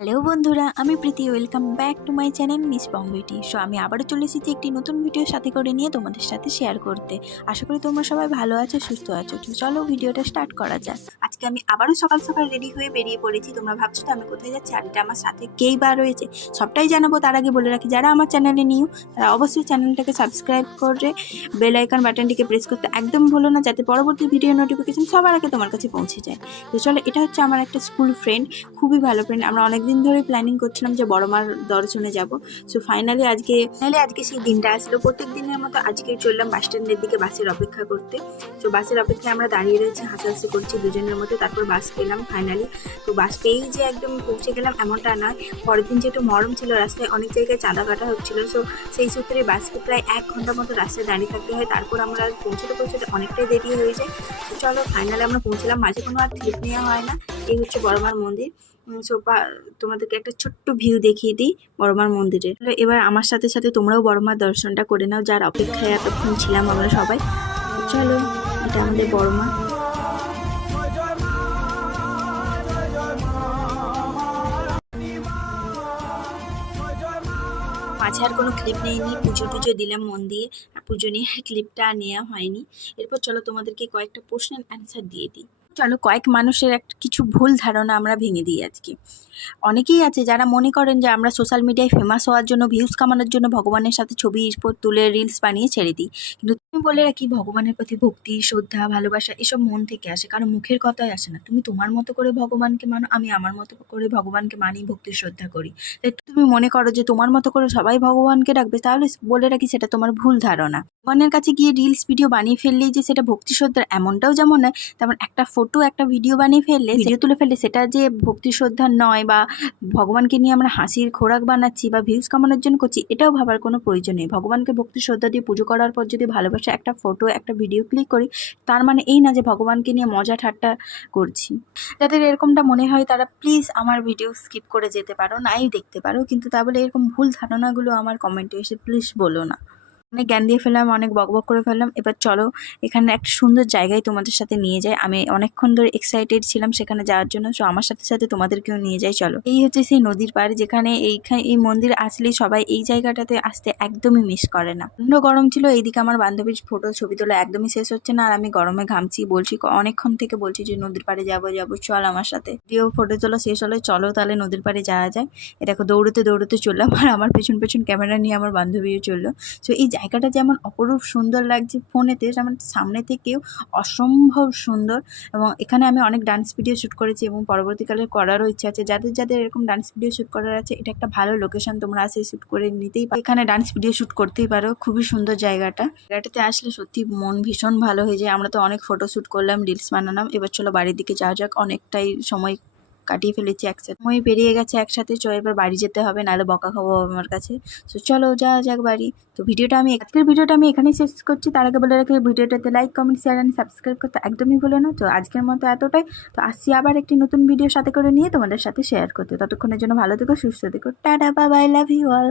Hello বন্ধুরা, আমি Priti. Welcome back to my channel Miss Bongbiti. So আমি আবারও চলে এসেছি একটি নতুন ভিডিও সাথে করে নিয়ে তোমাদের সাথে শেয়ার করতে। আশা করি তোমরা সবাই ভালো আছো, সুস্থ আছো। তো চলো ভিডিওটা স্টার্ট করা যাক। আজকে আমি আবারও সকাল সকাল রেডি হয়ে বেরিয়ে পড়েছি। তোমরা ভাবছো তো আমি কোথায় যাচ্ছি, আর এটা আমার সাথে কেই বা রয়েছে সবটাই জানাবো। তার আগে বলে রাখি, যারা আমার চ্যানেলে নিউ তারা অবশ্যই চ্যানেলটাকে সাবস্ক্রাইব করে বেল আইকন বাটনটিকে প্রেস করতে একদম ভুলো না, যাতে পরবর্তী ভিডিও নোটিফিকেশন সবার আগে তোমার কাছে পৌঁছে যায়। তো চলো, এটা হচ্ছে আমার একটা স্কুল ফ্রেন্ড, খুবই ভালো ফ্রেন্ড। আমরা অনেকদিন ধরে প্ল্যানিং করছিলাম যে বড় মার দর্শনে যাব। সো ফাইনালি আজকে সেই দিনটা আসলো। প্রত্যেক দিনের মতো আজকে চললাম বাস স্ট্যান্ডের দিকে বাসের অপেক্ষা করতে। তো বাসের অপেক্ষায় আমরা দাঁড়িয়ে রয়েছি, হাসাহাসি করছি দুজনের মধ্যে। তারপর বাস পেলাম ফাইনালি। তো বাস পেয়েই যে একদম পৌঁছে গেলাম এমনটা নয়। পরের দিন যে একটু মরম ছিল, রাস্তায় অনেক জায়গায় চাঁদা কাটা হচ্ছিল। সো সেই সূত্রে বাসকে প্রায় 1 ঘন্টা মতো রাস্তায় দাঁড়িয়ে থাকতে হয়। তারপর আমরা পৌঁছতে অনেকটাই দেরি হয়ে যায়। তো চলো ফাইনালি আমরা পৌঁছলাম। মাঝে কোনো আর ট্রিপ নেওয়া হয় না। এই হচ্ছে বড়মার মন্দির। তোমাদেরকে একটা ছোট্ট ভিউ দেখিয়ে দিই বড়মার মন্দিরে। এবার আমার সাথে সাথে তোমরাও বড়মার দর্শনটা করে নাও, যার অপেক্ষায় এতক্ষণ ছিলাম আমরা সবাই। চলো, এটা আমাদের বড়মা। মাঝে আর কোনো ক্লিপ নেইনি, পুজো টুজো দিলাম মন দিয়ে। আর পুজো নিয়ে ক্লিপটা নেওয়া হয়নি। এরপর চলো তোমাদেরকে কয়েকটা প্রশ্নের অ্যান্সার দিয়ে দিই। চলো, কয়েক মানুষের কিছু ভুল ধারণা আমরা ভেঙে দিই আজকে। অনেকেই আছে যারা মনে করেন যে আমরা সোশ্যাল মিডিয়ায় ফেমাস হওয়ার জন্য, ভিউজ কামানোর জন্য ভগবানের সাথে ছবি তুলে রিলস বানিয়ে ছেড়ে দিই। কিন্তু তুমি বলে রাখি, ভগবানের প্রতি ভক্তি, শ্রদ্ধা, ভালোবাসা এসব মন থেকে আসে, কারণ মুখের কথাই আসে না। তুমি তোমার মতো করে ভগবানকে মানো, আমি আমার মতো করে ভগবানকে মানি, ভক্তি শ্রদ্ধা করি। তাই তুমি মনে করো যে তোমার মতো করে সবাই ভগবানকে রাখবে, তাহলে বলে রাখি সেটা তোমার ভুল ধারণা। ভগবানের কাছে গিয়ে রিলস ভিডিও বানিয়ে ফেললেই যে সেটা ভক্তি শ্রদ্ধার, এমনটাও যেমন নয়। তেমন একটা ফটো, একটা ভিডিও বানিয়ে ফেললে, ভিডিও তুলে ফেললে সেটা যে ভক্তি শ্রদ্ধার নয়, বা ভগবানকে নিয়ে আমরা হাসির খোরাক বানাচ্ছি বা ভিউজ কামানোর জন্য করছি, এটাও ভাবার কোনো প্রয়োজন নেই। ভগবানকে ভক্তি শ্রদ্ধা দিয়ে পুজো করার পর যদি ভালোবাসা একটা ফটো, একটা ভিডিও ক্লিক করি, তার মানে এই না যে ভগবানকে নিয়ে মজা ঠাট্টা করছি। যাদের এরকমটা মনে হয় তারা প্লিজ আমার ভিডিও স্কিপ করে যেতে পারো, নাই দেখতে পারো। কিন্তু তা বলে এরকম ভুল ধারণাগুলো আমার কমেন্টে এসে প্লিজ বলো না। অনেক জ্ঞান দিয়ে ফেললাম, অনেক বকবক করে ফেললাম। এবার চলো এখানে একটা সুন্দর জায়গায় তোমাদের সাথে নিয়ে যাই। আমি অনেকক্ষণ ধরে এক্সাইটেড ছিলাম সেখানে যাওয়ার জন্য। সো আমার সাথে সাথে তোমাদেরকেও নিয়ে যাই। চলো, এই হচ্ছে সেই নদীর পাড়, যেখানে এই মন্দির আসলেই সবাই এই জায়গাটাতে আসতে একদমই মিস করে না। প্রচণ্ড গরম ছিল। এইদিকে আমার বান্ধবীর ফটো ছবি তোলা একদমই শেষ হচ্ছে না, আর আমি গরমে ঘামছি। বলছি অনেকক্ষণ থেকে বলছি যে নদীর পাড়ে যাবো, চল আমার সাথে। ভিডিও ফটো তোলা শেষ হলে চলো তাহলে নদীর পাড়ে যাওয়া যায়। এ দেখো, দৌড়তে দৌড়তে চললাম, আর আমার পেছন পেছন ক্যামেরা নিয়ে আমার বান্ধবীও চললো। সো এই জায়গাটা যেমন অপরূপ সুন্দর লাগছে ফোনেতে, যেমন সামনে থেকেও অসম্ভব সুন্দর। এবং এখানে আমি অনেক ডান্স ভিডিও শ্যুট করেছি এবং পরবর্তীকালে করারও ইচ্ছা আছে। যাদের যাদের এরকম ডান্স ভিডিও শ্যুট করার আছে, এটা একটা ভালো লোকেশন, তোমরা আসে শ্যুট করে নিতেই পারো। এখানে ডান্স ভিডিও শ্যুট করতেই পারো। খুবই সুন্দর জায়গাটাতে আসলে সত্যি মন ভীষণ ভালো হয়ে যায়। আমরা তো অনেক ফটো শ্যুট করলাম, রিলস বানালাম। এবার চলো বাড়ির দিকে যাওয়া যাক। অনেকটাই সময় কাটিয়ে ফেলেছি একসাথে, সময় পেরিয়ে গেছে একসাথে। এবার বাড়ি যেতে হবে, নাহলে বকা খাবো আমার কাছে। তো চলো যাওয়া যাক বাড়ি। তো আজকের ভিডিওটা আমি এখানেই শেষ করছি। তার আগে বলে রাখি, ভিডিওটাতে like, comment, share and subscribe করতে একদমই ভুলো না। তো আজকের মতো এতটাই। তো আসছি আবার একটি নতুন ভিডিও সাথে করে নিয়ে তোমাদের সাথে শেয়ার করতে। ততক্ষণের জন্য ভালো থেকো, সুস্থ থেকো, tata, bye bye, love you all.